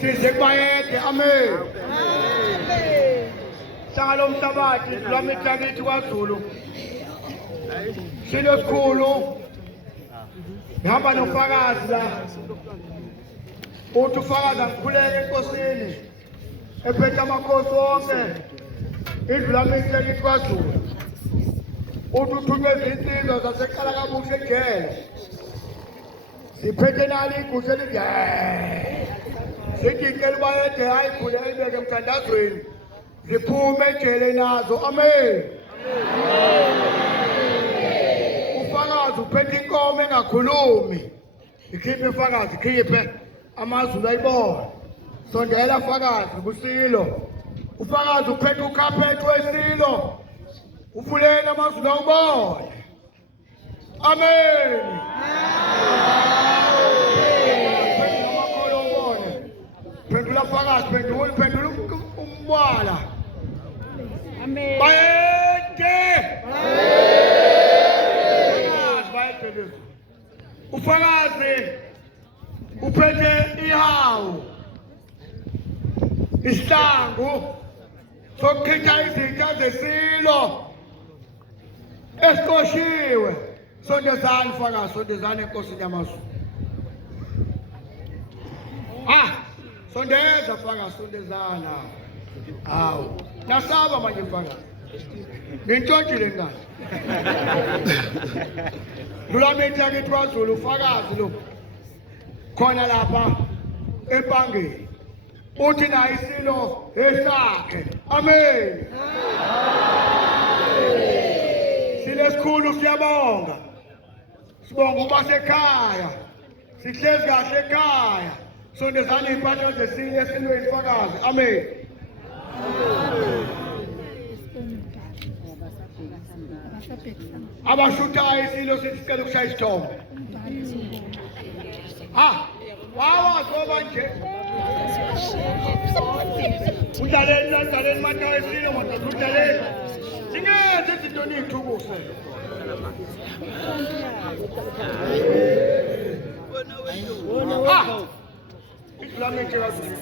Size kubayede amen. Hlangalo mhlabathi lwami hlakithi kwaZulu. Silo sikhulu. Ngihamba nofakazi la. Uthi ufakazi angikhuleke enkosini. Ephethe amakhosi wonke. Indlu lami hlakithi kwaZulu. Uthi uthunywe izinsizwa zaseqala kabusha ejele. Siphethe nali igusha elinje. Sithi ngicela ubayede hayi khule elibeke emthandazweni. Ziphume ejele nazo amen. Ufakazi uphethe inkomo engakhulumi. Ikhiphe ufakazi khiphe amaZulu ayibona. Sondela ufakazi kusilo. Ufakazi uphethe ukhaphethe wesilo. Uvulele amaZulu awubone. Amen. Pendula fakazi, pendula umbala. Amen. Bayede. Bayede. Ufakazi uphethe ihawu. Isihlangu sokukhitha izinto zesilo. Esiqoshiwe. Sondezani ufakazi, sondezani enkosini yamaZulu. Sondeza fakazi, sondezana. Hawu. Nasaba manje fakazi. Ngintshontshile ngani? Lulamente yakithi kwaZulu ufakazi lo. Khona lapha empangeni. Uthi na isilo esakhe. Amen. Silesikhulu siyabonga. Sibonga uba sekhaya. Sihlezi kahle ekhaya. Sondezana impahla zesilo esilweni fakazi. Amen. Abashutayo isilo sicela ukushaya isithombe. Wawazoba nje. Udlaleni matayo isilo matayo udlaleni. Singeze izinto niyithukuse. Lamente yaZulu.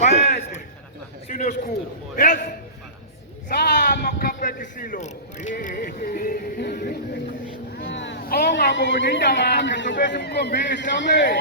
Bayede. Sino school. Yes. Sama kukhaphethe isilo. Ongaboni indaba yakhe sobe simkhombisa amen.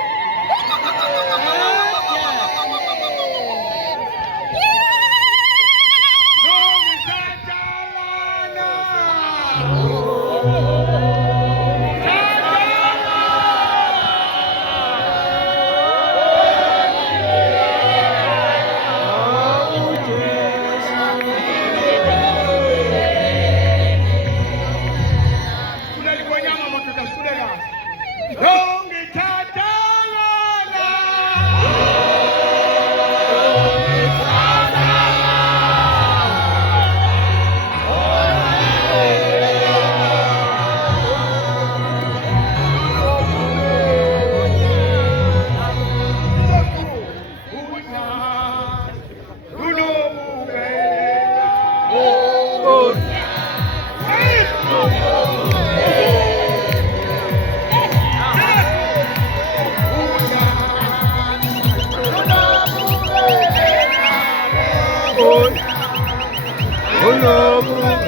Oh no.